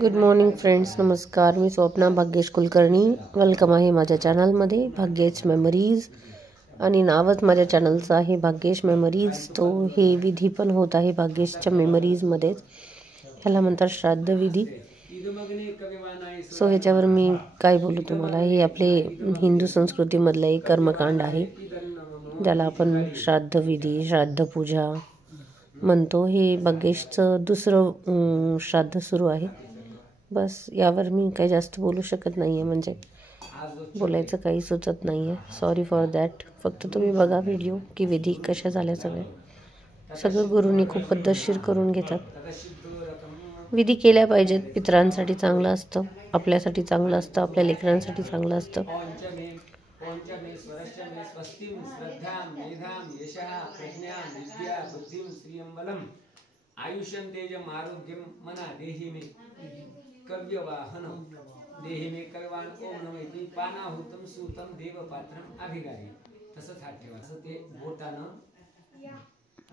Good morning friends, नमस्कार. मी Swapna Bhagyesh Kulkarni. Welcome आहे माझ्या चॅनलमध्ये भाग्येश मेमरीज. आणि नावच माझ्या चॅनलचं आहे भाग्येश मेमरीज. तो हे विधी पण होत आहे भाग्येशच्या मेमरीजमध्येच. ह्याला म्हणतात श्राद्ध विधी. सो ह्याच्यावर मी काय बोलू तुम्हाला. हे आपले हिंदू संस्कृतीमधलं एक कर्मकांड आहे ज्याला आपण श्राद्ध विधी, श्राद्ध पूजा म्हणतो. हे भाग्येशचं दुसरं श्राद्ध सुरू आहे. बस यावर मी काही जास्त बोलू शकत नाही आहे, म्हणजे बोलायचं काही सुचत नाही आहे. Sorry for that. फक्त तुम्ही बघा व्हिडिओ की विधी कशा झाल्या. सगळं गुरुंनी खूप पद्धतशीर करून घेतात. विधी केल्या पाहिजेत. पितरांसाठी चांगलं असतं, आपल्यासाठी चांगलं असतं, आपल्या लेकरांसाठी चांगलं असतं. आयुष्यं तेजम आरोग्यम मना देहि मे कव्यवाहनम देहि मे कव्यवान ओम नमः पानाहुतम सूतम देवपात्रम अभिगारी. तसंच हात ठेवा. असं ते बोटानं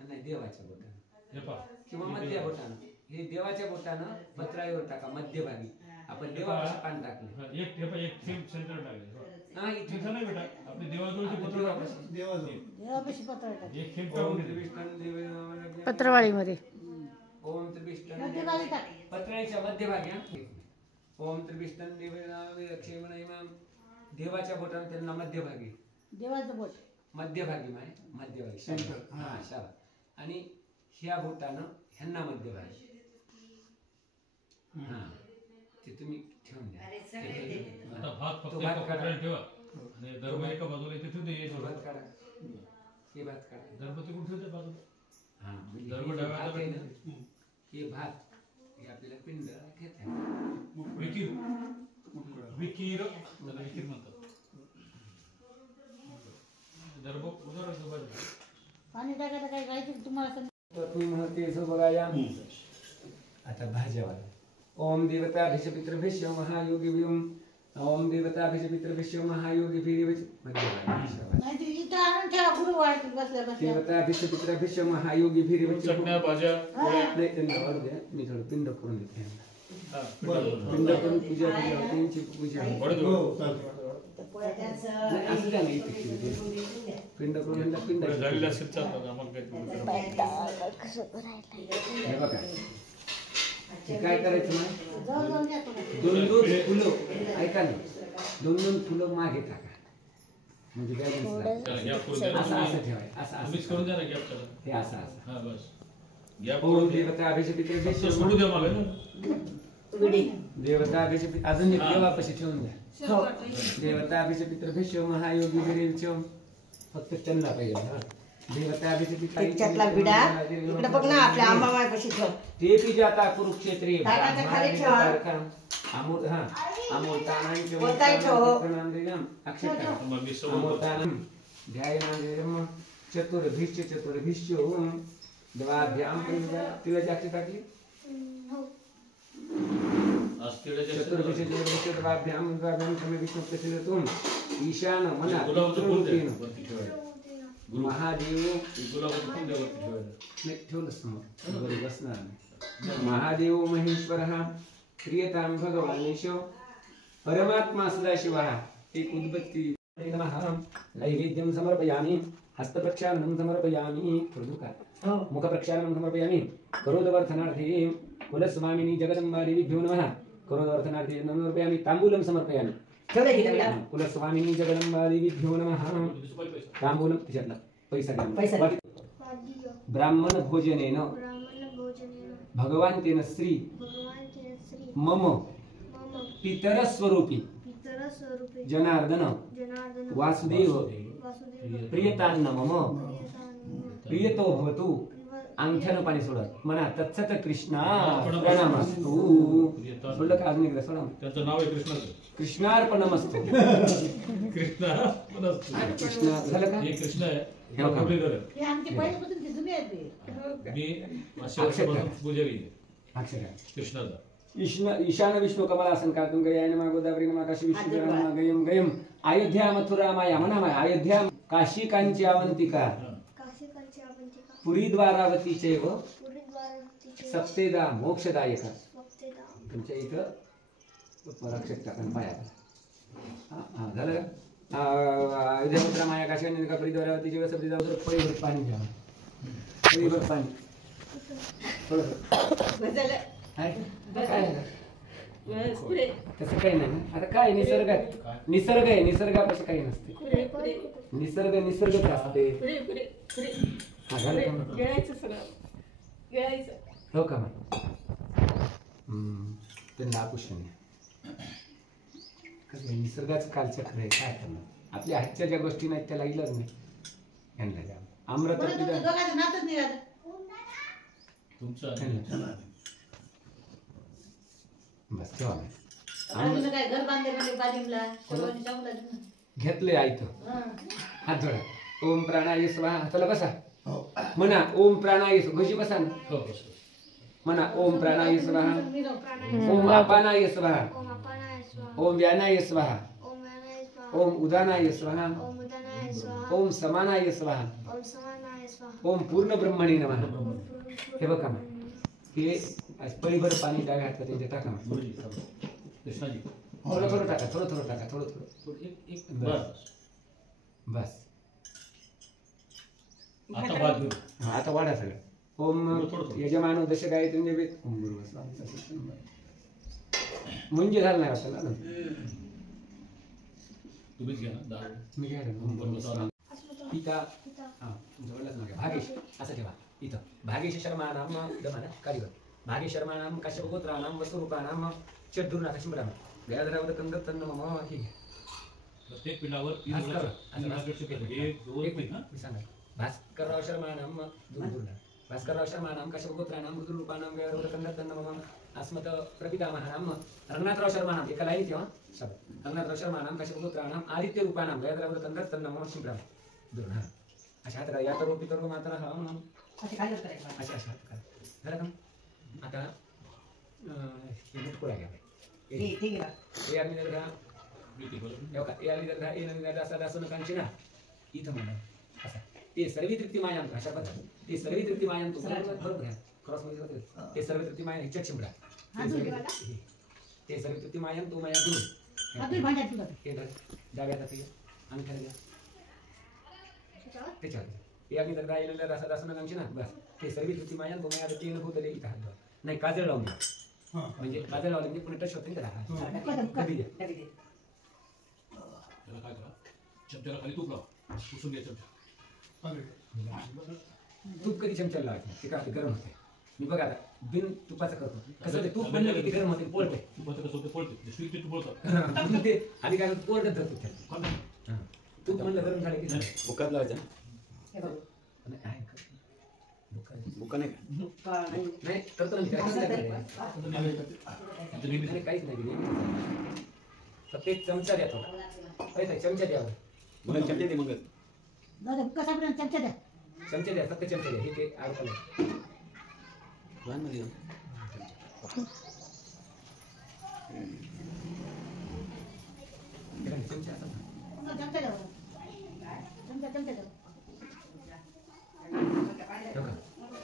नाही, देवाच्या बोटानं किंवा मध्य बोटानं. हे देवाच्या बोटानं पत्राईवर टाका मध्यभागी. आपण देवापाशी पान टाकले. एक थेंब सेंटर टाकले. हा इथे नाही बेटा, आपले देवाजवळचे पत्र टाका. देवापाशी पत्र टाका. एक थेंब टाकून पत्रवाळीमध्ये ओम त्रिविष्टन पत्राईच्या मध्यभागी. ओम त्रिविष्टन देवक्षेमणैमाम. देवाच्या बोटानं त्यांना मध्यभागी. देवाचं बोट मध्यभागी माय मध्यभागी सेंटर. हा शाबा. आणि ह्या बोटानं ह्यांना मध्यभागी. हा ते तुम्ही ठेवून द्या. आता भात फक्त एका कोपऱ्यात ठेवा आणि दर्भ एका बाजूला इथे ठेवू दे. भात काढा. हे भात काढा. दर्भ ते कुठे ठेवते बाजूला. हा दर्भ डाव्या हे भात हे आपल्याला पिंड घेत आहे. विकीर विकीर विकीर म्हणतात. दर्भ उदाहरण पाणी टाकायचं काय गायचं तुम्हाला तुम्ही म्हणते जो बघा या. आता भाज्यावाला. ओम देवताभिष पितृभिष महायोगिभ्यं. ओम देवताभिष पितृभिष महायोगिभिः. देवताभिष पितृभिष महायोगिभिः. चटण्या भाज्या नाही त्यांना वाढू द्या. मी थोडं पिंड करून देते. पिंड करून पूजा केली त्यांची पूजा असं द्या नाही. पिंड करून पिंड झालेलं असेल चालतं आम्हाला काय बघा. काय करायचं ना, दोन फुलं ऐका ना, दोन फुलं मागे टाका. म्हणजे काय असं असं ठेवाय. असं असं करून द्या ना गॅप करा. हे असं असं. हा बस गॅप करून देवता अभिषेक पितृ सोडू द्या मला. देवता अभिषेक अजून एक देवापाशी ठेवून द्या. देवता अभिषेक पितृभिष महायोगी विरेव. फक्त त्यांना पाहिजे. देवता अभिषेक त्याच्यातला विडा इकडे बघ ना आपल्या आंबाबाईपाशी ठेव. ते बी जाता कुरुक्षेत्री खाली ठेवा. अमोल हा अमोल तानांचे अक्षर अमोल तानं ध्यायनां चतुर्भिश्च चतुर्भिश्च द्वाभ्याम तिळाची अक्षर टाकली. चतुर्भिश्च चतुर्भिश्च द्वाभ्याम द्वाभ्याम समे विष्णु प्रसिद्धतुम ईशान मना महादेव महादेव महेश्वर प्रियतां भगवानेश परमात्मा सदाशिवः. एक उद्बत्ती नैवेद्यं समर्पयामि. हस्तप्रक्षालनं समर्पयामि. मुखप्रक्षालनं समर्पयामि. करोदवर्धनार्थे कुलस्वामिनी जगदम्बा देवीभ्यो नमः. करोदवर्धनार्थे समर्पयामि. ताम्बूलं समर्पयामि. कुलस्वामिनी जगदम्बा देवीभ्यो नमः. ताम्बूलं तिच्यातला पैसा ब्राह्मण भोजनेन भगवान तेन श्री मम पितरस्वरूपी जनार्दन वासुदेव प्रियतान्न मम प्रियतो भवतु. अंगठ्यानं पाणी सोडत म्हणा तत्सत कृष्णा प्रणमस्तु. सोडलं का अजून एकदा सोडा. त्याचं नाव आहे कृष्णार्पणमस्तु. कृष्ण झालं का. हे कृष्ण आहे. हे आमचे पहिल्यापासून ते जुने आहेत. मी पुजारी कृष्णाचा. ईशान विष्णू कमलासन कातुं गयाय नमः. गोदावरी नमः. काशी विष्णु गयम गयम. अयोध्या मथुरा माया म्हणा माया. अयोध्या काशी कांची अवंतिका पुरी द्वारावती चैव सप्तेदा मोक्षदायक तुमच्या इथं रक्षक टाकून पायाला. हा झालं का? विद्यापुत्रा माया काशा निका परिद्वारावती जीव सब्जी जाऊ पळीभर पाणी घ्या. पळीभर पाणी तसं काही नाही. आता काय निसर्गात निसर्ग आहे, निसर्गापाशी काही नसते. निसर्गच असते. हो का मग त्यांना आपुष्य कसं निसर्गाचं कालचक्र आहे. काय करणार? आपल्या हातच्या ज्या गोष्टी नाहीत त्याला इलाज नाही. यांना द्या आम्रत बस ठेवा. घेतलंय आयत हात जोडा. ओम प्राणाय स्वाहा. चला बसा म्हणा. ओम प्राणाय घोषी बसा ना. म्हणा ओम प्राणाय स्वाहा. ओम अपानाय स्वाहा. ओम व्यानाय स्वाहा. ओम उदानाय स्वाहा. ओम समानाय स्वाहा. ओम पूर्ण ब्रह्मणी नमः. हे बघा हे परिभर पाणी डाव्या हातात त्यांच्या टाका. थोडं थोडं टाका. थोडं टाका. थोडं बस. आता वाढा सगळं. ओम यजमानो दश गायत्री नैवेद्य. ओम म्हणजे झालं नाही वाटतं ना. तुम्हीच घ्या ना. मी घ्या ना. पिता जवळच नका. भागेश असं ठेवा इथं. भागेश शर्मानाम दमाना कारिवर. भागेश शर्मानाम काश्यपगोत्रानाम वसुरूपानाम चतुर्नाथशिमराम गयाधरावत कंद तन्न मम. ही प्रत्येक पिंडावर भास्करराव शर्मानाम दुर्दुर्ना. भास्करराव शर्मानाम काश्यपगोत्रानाम रुद्ररूपानाम गयाधरावत कंद तन्न मम. अस्मत प्रपितामहानाम रंगनाथराव शर्मानाम. एका लाईन ठेवा शब्द. रंगनाथराव शर्मानाम काश्यपगोत्रानाम आदित्य रूपानाम गयाधरावत कंद तन्न मम शिमराम दुर्ना. अशा हात करा. या तर पितर मात्र हा म्हणून अशा हात करा. झालं का? आता हे मुटकुळा घ्या. इथं म्हणा असा. ते सर्व तृप्ती मायाम अशा पद्धत. ते सर्व तृप्ती मायाम तो बरोबर घ्या. क्रॉस मध्ये ते सर्व तृप्ती माया ह्याच्यात शिमडा. ते सर्व तृप्ती मायाम तो माया घेऊन डाव्या हातात आणि खाली घ्या. बस ते सर्व तृप्ती मायाम तो माया तीन भूतले इथं हात. नाही काजळ लावून द्या. म्हणजे काजळ लावले म्हणजे पुन्हा टच होते त्याला. कधी द्या. त्याला काय करा. चमच्याला खाली तूप लावा. पुसून घ्या चमचा. तूप कधी चमच्याला लावायचं ते काय गरम होते. मी बघा आता बिन तुपाचं करतो. कसं ते तूप म्हणलं किती गरम होते. पोळते तुपाचं कसं होते. पोळते स्वीट तूप बोलतात ते आधी काय पोळत धरतो. तूप म्हणलं गरम झाले की बुकात लावायचं. बुका नाही नाही करतो काहीच नाही. फक्त एक चमचा द्या. चमचा द्यावा. मग चमचा दे. मग चमचा द्या. फक्त चमचा द्या. हे ते अडकलं.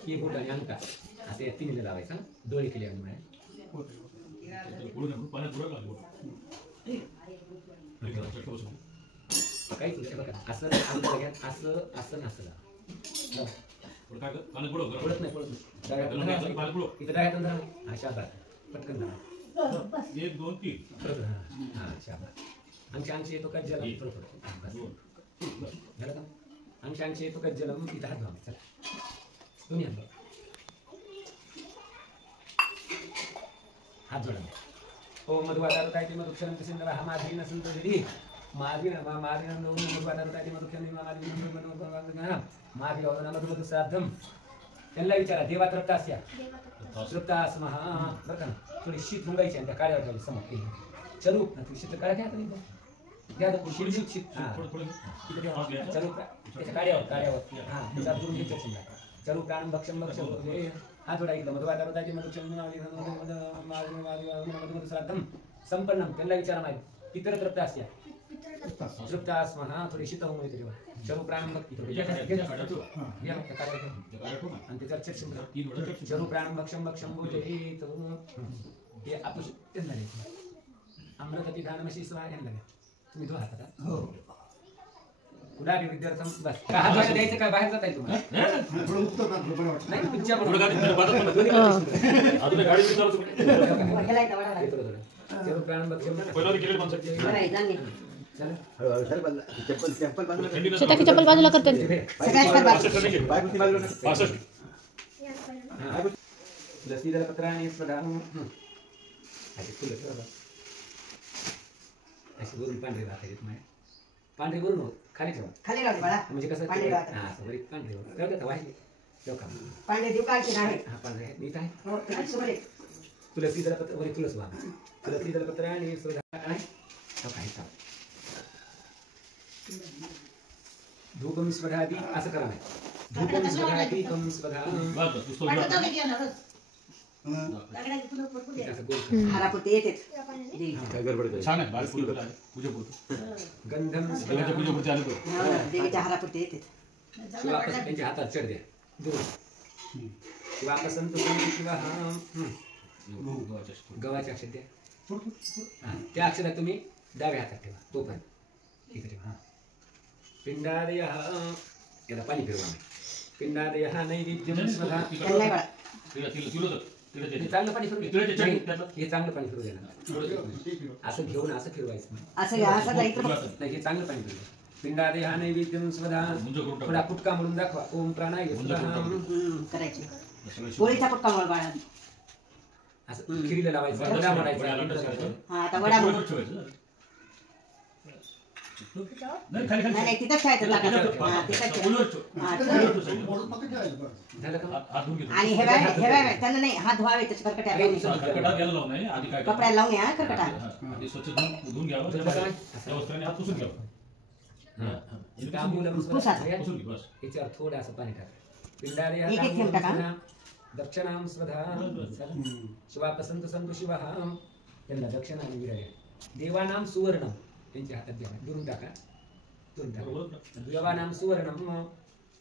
ही बोट आणि अंगठा असे तिन्हीला लावायचा. डोळे केले काहीच नाही बघा. असं असं असं नसलं पडत नाही. इथं डाव्या हा शाबास. पटकन झाला. 1 2 3 हा शाबास. अंशांशी येतो का जलम. झालं का? अंशांशी येतो का जलम. इथं हात घालायचा. तुम्ही हात जोडा. ओ मधुवादार काय ते मधुक्षण कसे हा माधवी नसून तो जरी माधवी मधुवादार काय ते मधुक्षण माधवी मधुमधु साधम. त्यांना विचारा. देवा तृप्तास्या तृप्तास महा. बरं का ना. थोडी शीत मुंगायची आणि त्या काड्यावर जावी समोर केली. चरू शीत काढा घ्या. शीत चरू त्याच्या काड्यावर हा त्याचा दुरून घ्यायचं. चरू प्राण भक्षम भक्षम. हा थोडा ऐकलं. मधुवादार काय ते मधुक्षण मधुमधु साधम संपन्नम. त्यांना विचारा माहिती. पितर तृप्तास्या तृप्तास महा. थोडी शीत होऊन येते. चरू प्राण भक्ती आणि त्याचा चरू प्राण भक्षम भक्षम बोले. हे आपण त्यांना द्यायचं. अमृत पिधानमशी स्वाहा यांना द्या. तुम्ही दो हातात हो पुढा विद्यार्थ्यां बस का हात धुवायला द्यायचं का बाहेर जाताय तुम्हाला थोडं उत्तर नाही तुमच्या पुढे गाडी अजून गाडी चालू चलो प्राण बघ पहिला केले माणसं शेताची चप्पल बाजूला करते लसी जरा पत्राने प्रधान अशी वरून पांढरे राहतात माया पांढरे वरून खाली ठेवा खाली राहते बाळा म्हणजे कसं पांढरे राहते. हां सवरी पांढरे राहू देता वाहिले ठेव का पांढरे देऊ काय की नाही हां पांढरे आहे नीट आहे हो त्याच्यासोबत तुलसी जरा पत्र वरी तुलस वा तुलसी जरा पत्र आणि सुधा काय ठेव काय ठेव धूपम स्वधाती असं करा नाही धूपम स्वधाती कम स्वधा हारापुरते येते गंधम देवीच्या हारापुरते येते वापस त्यांच्या हातात चढ द्या दूर वापस संत किंवा गव्हाचे अक्षर द्या त्या अक्षरात तुम्ही डाव्या हातात ठेवा तो पण इथे ठेवा पिंडादय याला पाणी फिरवा पिंडादय हा नैवेद्यम स्वधा हे चांगलं पाणी फिरू हे चांगलं पाणी फिरू द्या असं घेऊन असं फिरवायचं असं घ्या असं जायचं नाही हे चांगलं पाणी फिरवा पिंडादय हा नैवेद्यम स्वधा थोडा फुटका म्हणून दाखवा ओम प्राणाय करायची पोळीचा पक्का मळ बाळा असं खिरीला लावायचं वडा म्हणायचा हा आता वडा नाही तिथंच खायचं आणि हे बाय त्यांना नाही हात धुवावे त्याच्या कपड्याला लावून या करकटा याच्यावर थोडं असं पाणी टाका दक्षिणाम स्वधा शिवापसंत संत शिवा त्यांना दक्षिणा आणि विरया देवानाम सुवर्णम त्यांच्या हातात द्या दुरून टाका देवानाम सुवर्णम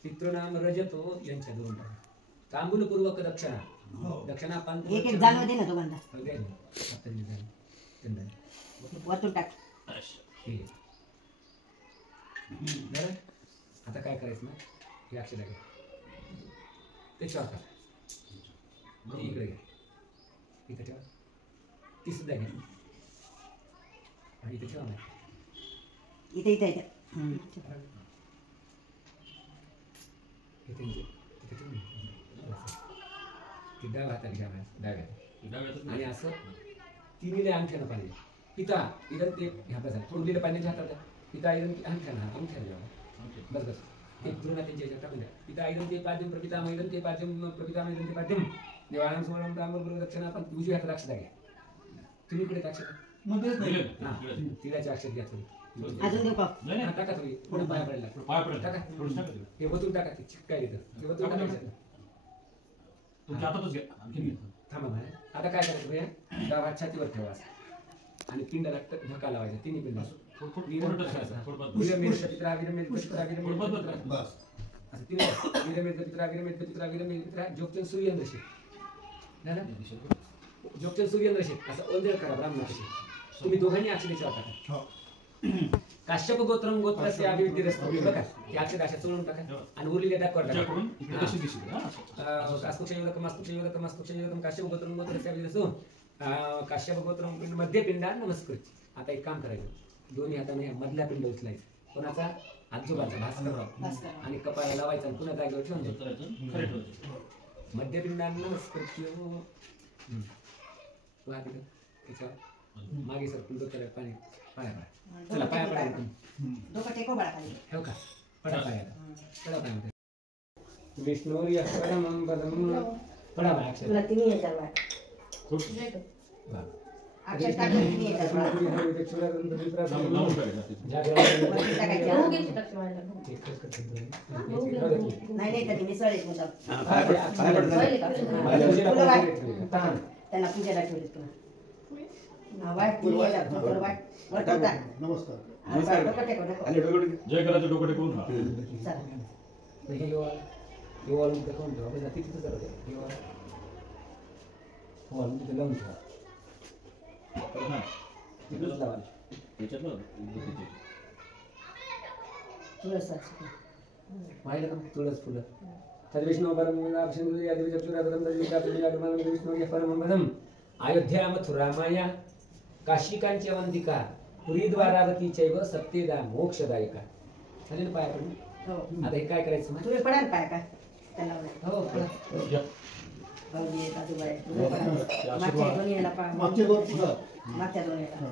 पितृनाम रजतो यांच्या दुरून टाका तांबूलपूर्वक दक्षिणा दक्षिणा एक एक जाणवं दे ना तो बंदा वरतून टाक आता काय करायचं ना हे अक्षर घ्या त्याच्यावर टाका इकडे घ्या इथे ठेवा ती सुद्धा घ्या आणि इथे ठेवा नाही इथे इथे इथे डाव्या हाताने घ्या डाव्या आणि असं तिन्ही अंगठ्यानं पाणी पिता इथं ते ह्या बसा थोडं पाण्याच्या हातात पिता इथं अंगठ्यानं घ्यावं बस बस एक पूर्ण त्यांच्या ह्याच्यात टाकून द्या पिता इथं ते पाद्यम प्रपिता मैदन ते पाद्यम प्रपिता मैदन ते पाद्यम देवानाम सुवर्णम तांबूल दक्षिणा पण उजव्या हातात अक्षर घ्या तुम्ही इकडे अक्षर तिळाचे अक्षर घ्या थोडी अजून देऊ का टाका थोडी पुढे पाया पडायला टाका हे वतून टाका ते चिक्का येतं ते वतून टाकायचं तुमच्या हातातच घ्या थांबा आता काय करायचं भैया डावा छातीवर ठेवा आणि पिंडाला धक्का लावायचा तिन्ही पिंड जोगचंद सूर्येंद्र जोगचंद सूर्येंद्र असं ओंजळ करा ब्राह्मणाशी तुम्ही दोघांनी अक्षरेच्या टाका काश्यप गोत्रम गोत्रस्य अभिविद्यरस्तो बघा हे अक्षर अशा चोळून टाका आणि उरलेल्या डाकवर टाका कास्तुक्षयोदकम काश्यप गोत्रम गोत्रस्य अभिविद्यरस्तो काश्यप गोत्रम पिंड मध्य पिंडा नमस्कृत आता एक काम करायचं दोन्ही हाताने मधला पिंड उचलायचा कोणाचा आजोबाचा भास्करराव आणि कपाळाला लावायचा आणि पुन्हा जागेवर ठेवून द्यायचं मध्य पिंडा नमस्कृत त्याच्यावर मागे सर डोक्याला पाणी पाया पडा चला पाया पडा डोकं टेको बाळा खाली ठेव का पडा पायाला पडा पायाला विष्णुर्य परमं पदं पडा पाया अक्षर तुला तिन्ही येतात बाळा अक्षर टाकलं तिन्ही येतात नाही नाही तर मिसळेल मुद्दा त्यांना पूजेला ठेवले तुला वाट वाट नमस्कार जय करायचं डोकं टेकून हां तिकडंच लावा. त्याच्यातलं तुळस माहिती का तुळस फुलं तद्विष्णु परमविष्णु आदि चक्षुरादम तद्विष्णु विष्णु या परमपदम अयोध्या मथुरा माया काशी कांचवंतिका पुरी द्वारावती चैव सत्यदा मोक्षदायिका. चालेल पाय आपण. हो आता हे काय करायचं मग? तुम्ही पडाल पाय काय त्याला हो पळा. घ्या. भाऊजी दादूबाई तुम्ही पडाल मागच्या दोन्ही याला पाय मागचे दोन फुलं. मागच्या दोन्ही याला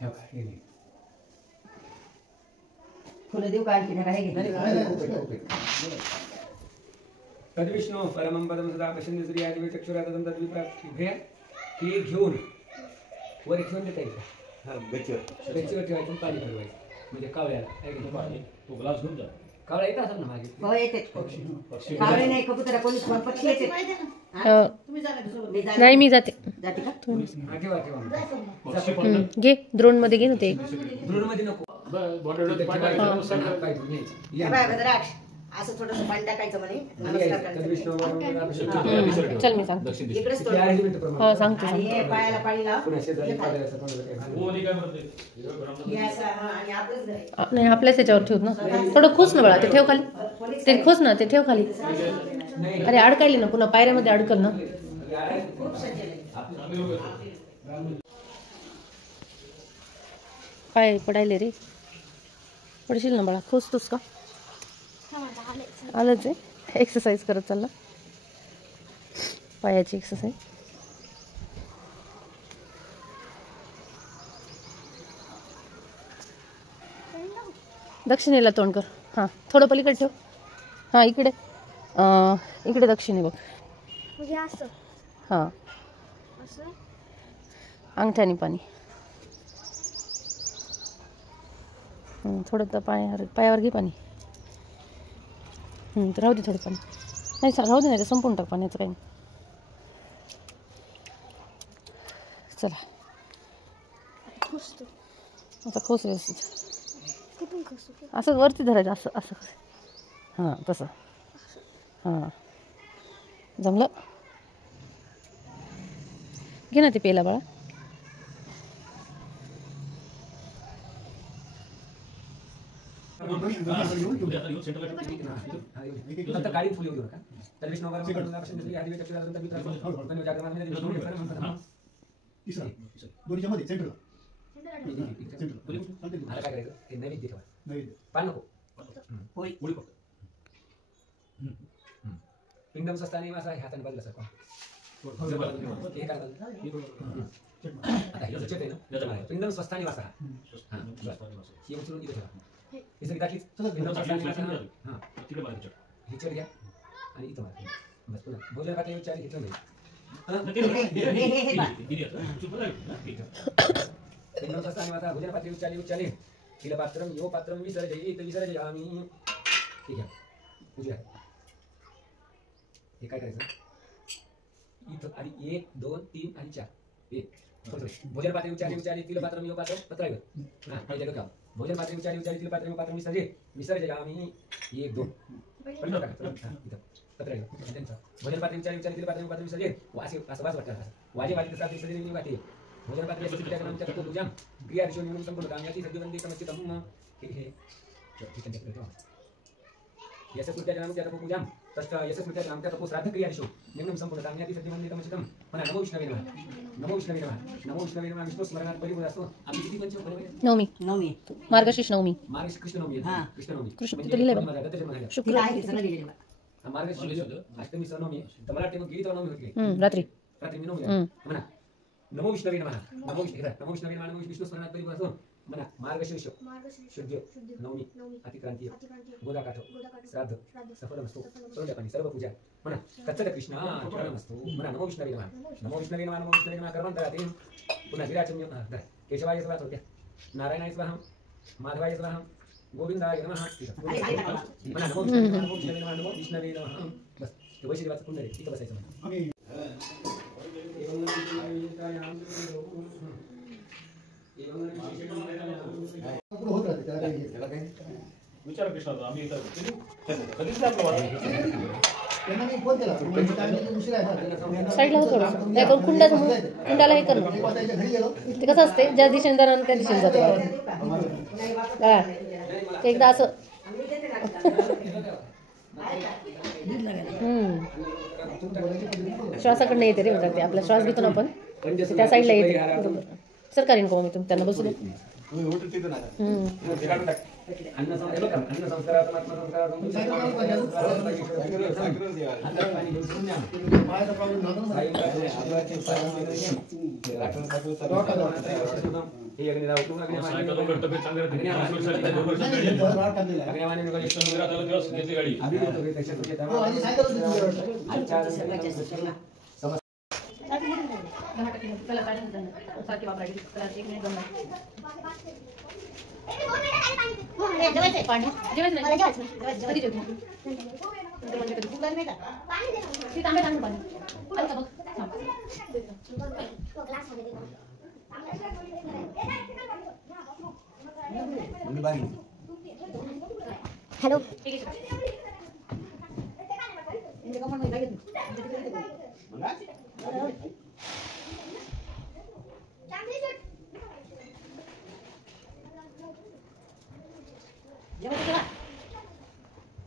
हे बघा, हे घे. फुलं देऊ का आणखी काय नाही, घे नाही, खूप आहे. तद्विष्णु परमं पदम सदा पश्यन्ति सूर्यादि चक्षुरादम तद्विप्राप्त हे घेऊन वर ठेवून देता येईल. गच्चीवर ठेवायचं पाणी फिरवायचं म्हणजे कावळ्याला तो ग्लास घेऊन जा. कावळा येत असेल ना मागे. हो येते पक्षी कावळे नाही कबूतर कोणी कोण पक्षी येते नाही मी जाते. जाते का हा, ठेवा पक्षी पण घे ड्रोन मध्ये घे ना ते. मध्ये नको बॉर्डर पाय हात पाय धुवून यायचं. हे या. बाय भद्राक्ष असं थोडंसं पाणी टाकायचं म्हणे नमस्कार करायचं तद्विष्णु परमं पदम चल मी सांगतो. दक्षिण दिशा. इकडेच किती थोडं arrangement प्रमाणे. हा सांगतो आणि सांगतो. हे पायाला पाणी लाव पुन्हा शेजारी हे खाली. पाजायचं कोणाला काय घालून. हो नाही काय म्हणते हे असं, हा, आणि आपलंच घर आहे. नाही आपल्याच याच्यावर ठेवत ना. थोडं खोस ना बाळा ते ठेव खाली. कोणीच ते खोस ना ते ठेव खाली. नाही. अरे अडकायली ना पुन्हा पायऱ्यामध्ये अडकल ना. खूप सज्जन आहे. पाय पडायले रे. पडशील ना बाळा. खोसतोस का? आलंच आहे. एक्सरसाइज करत चालला पायाची एक्सरसाइज. दक्षिणेला तोंड कर. हां थोडं पलीकडे ठेव. हां इकडे इकडे दक्षिणे बघ. म्हणजे असं हां असं अंगठ्याने पाणी. थोडं तर पायावर घे पाणी. राहू दे थोडं पाणी. नाही राहू दे नाही तर संपून टाक पाण्याचं काही नाही. चला खुसतो आता खोस व्यवस्थित. कुठून खुसतो असं वरती धरायचं असं असं. हां तसं. हां जमलं. घे ना ते पेला बाळा. फक्त काळी फुले येऊ नका. तद्विष्णु परमं पदम पश्यन्ति आदि चक्षुरादम तद्विप्राप्त तिसरा दोन्हीच्या मध्ये सेंटरला आता काय करायचं? हे नैवेद्य ठेवा. नैवेद्य पान नको. होळी उडी फक्त. पिंडम स्वस्थानी वासा हे हाताने बाजूला सरकवा. हे काय बाजूला? आता हे चेत आहे ना. पिंडम स्वस्थानी वासा. हां हे उचलून इथे ठेवा. हे सगळी टाकलीच. पिंडम स्वस्थानी वासा. हां तिकडे मारायचं. हे चढ घ्या आणि इथं मारा. बस पुन्हा भोजन पातळी उच्चार घेतलं नाही. पिंडम स्वस्थानी वासा भोजन पातळी उच्चारे तिला पात्रम यो पात्रम विसर्जयामि. हे घ्या उजव्या. हे काय करायचं? इथं आणि 1 2 3 आणि 4. 1 भोजन पात्री उच्चारी तिला पात्रम यो पात्रम पत्रावर. हां काय जगत गाव. भोजन पात्री उच्चारी तिला पात्रम यो पात्रम विसर्जयामि. 1 2 पहिलं टाका. इथं पत्रावर त्यांचा भोजन पात्री उच्चारी तिला पात्रम यो पात्रम विसर्जन. वास असं वास वाटतं. वाजे वाजे तसा विसर्जन वाटे. भोजन पात्री असं त्या नामच्या पूजाम क्रिया दिशो नियम संपूर्ण कामयाती सद्यवंती समचितम. हे यश कृत्याच्या नाम त्याचा पूजाम तस्त यश कृत्याच्या नाम त्याचा श्राद्ध क्रिया दिशो नियम संपूर्ण कामयाती सद्यवंती समचितम. म्हणा नमो विष्णवे नमः. नमो विष्णवे नमः. नमो विष्णवे नमः. विष्णू स्मरणात परिपूर्ण असतो. आपली किती पंच नवमी नवमी मार्गशीर्ष नवमी. मार्गशीर्ष कृष्ण नवमी. हां. कृष्ण नवमी कृष्ण म्हणजे तिथं लिहिलंय माझा दत्तजन्म झाला. शुक्र तिला आहे ते सगळं लिहिलेलं बघा. मार्गशीर्ष अष्टमी सनवमी तर मराठी मग गेली तर नवमी होती. रात्री. रात्री मी नवमी म्हणा नमो विष्णवे नमः. नमो विष्णवे नमः. नमो विष्णू स्मरणात परिपूर्ण असतो. म्हणा मार्गशीर्ष शुद्ध नवमी अतिक्रांती गोदाकाठ श्राद्ध सफलमस्तु सोंड्यापाणी सर्व पूजा. म्हणा कच्चद कृष्ण नमस्तु. म्हणा नमो विष्णवे नमः. नमो विष्णवे नमः. नमो विष्णवे नमः. कर्मंतराते पुन्हा विराचम्य केशवाय स्वाहा थोडक्यात. नारायणाय स्वाहा. माधवाय स्वाहा. गोविंदाय नमः. म्हणा नमो विष्णवे नमः. नमो विष्णवे नमः. नमो विष्णवे नमः. बस ते वैशिष्ट्यवाचं पुण्य रे इथं बसायचं म्हणा. आम्ही पुढं होत राहते त्याला काही विचार कृष्णा आम्ही इथं कधीच आपलं त्यांना मी फोन केला पण काय नाही, उशीर आहे ना. साईडला हो थोडंसं हे करून कुंडाला हे कर ना. 1 वाजता याच्या घरी गेलो. ते कसं असते ज्या दिशेने जाणार त्या दिशेने जाते हा ते एकदा असं श्वासाकडनं येते रे म्हणजे आपला श्वास घेतो ना आपण त्या साईडला येते बरोबर सरकारी नको मी तुम्ही त्यांना बसू दे पायाचा प्रॉब्लेम झाला ना. सायकल कर्तव्य चांगलं नाही, गाडी राड काढलेला आहे. घेतली गाडी हो, आणि सायकल होती तुझ्याकडे. हॅलो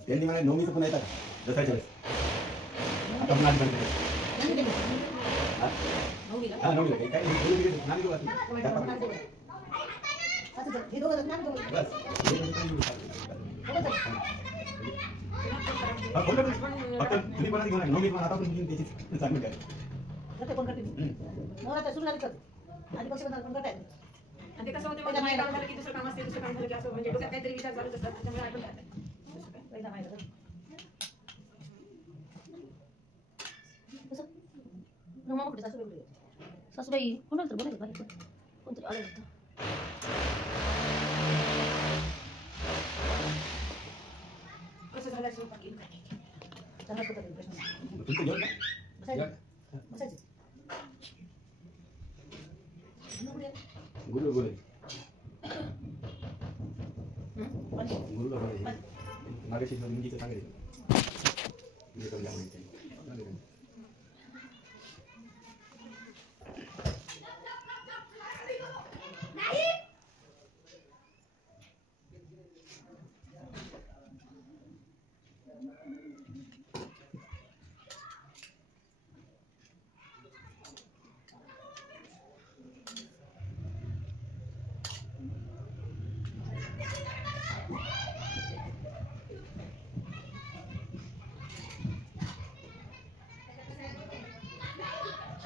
त्यांनी मला नवमीचं पण येतात दसऱ्याच्या वेळेस आता पण आधी बनते हा नवमी काय नामी दोघं फक्त तुम्ही पण घेऊन नवमी पण आता पण त्याची चांगली काय आणि ते कसं होतं म्हणजे काम झालं की दुसरं काम असते दुसरं काम झालं की असं म्हणजे डोक्यात काहीतरी विचार चालूच असतात त्यामुळे आपण काय पहिला माहिती सासूबाई कोणाला तर बोलायचं बाहेर कोणतरी आलं होतं कसं झालं असं बाकी चांगला होता ते प्रश्न तुमचं घेऊन का बसायचं गुरु गुरु गुरुला बोलायचं मागे शिकवलं मुंजीचं सांगायचं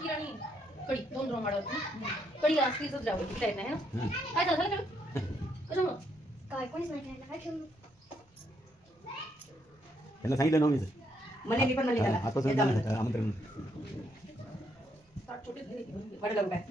खीर आणि कढी 2 ड्रम वाढवतो कढीला स्टीलच द्यावं किती येत नाही ना काय झालं का कशामुळं काय कोणीच नाही खायला काय ठेवू त्यांना सांगितलं नवमीचं मला मी पण म्हणले त्याला आजपासून आमंत्रण छोटे वाढ लागू काय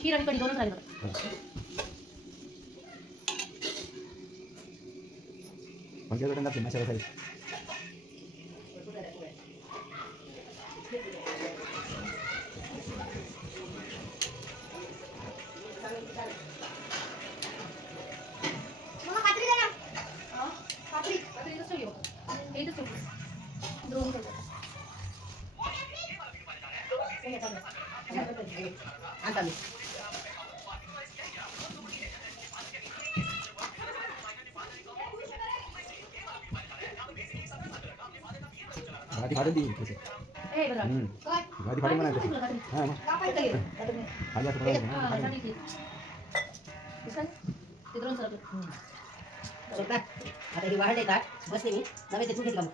खीर आणि कढी 2च राहिलं पंचायत गटात माशा बसायची मग खात्री दे ना पापडी कसं घेऊ हे इथंच ठेवू द्रोण ठेवू आता मी भाजी फाडून दी भाजी पाठी म्हणायचं हां मग भाजी असं पडायचं ना. आता ही वाढ येतात बसते मी नव्हे ते तू घेतला मग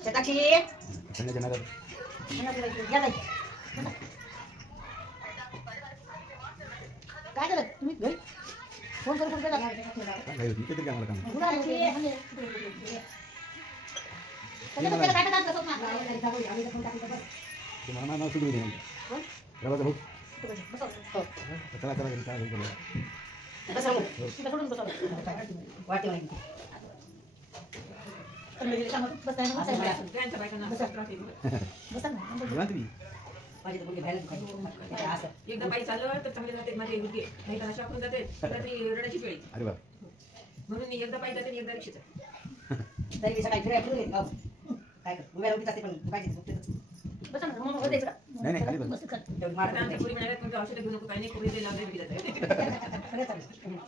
शताक्षी संध्याच्या नादात काय झालं तुम्ही घरी फोन करून फोन केला काय होती ते तरी काय मला काम ते मला नाव सुधरू दे रवाचा भाऊ चला चला घरी चला घरी वाटते माहिती त्यांच्या बायकांना असं त्रास आहे. निवांत बी. माझे तर मुलगे भ्यायला असं एकदा बाई चाललं तर चांगले जाते माझे मुलगे नाही तर अशा आपण जाते तरी रडायची वेळी अरे बा म्हणून मी एकदा पाहिजे आणि एकदा रिक्षेचा तरी मी सकाळी फिरायला फिरून येत काय कर उभ्या उभीच असते पण पाहिजे नाही नाही खाली बस तेवढी आता आमच्या मारत पोरी म्हणाल्या म्हणजे औषधं घेऊ नको काही नाही खोबरे लावले बिल जाते सगळं चालेल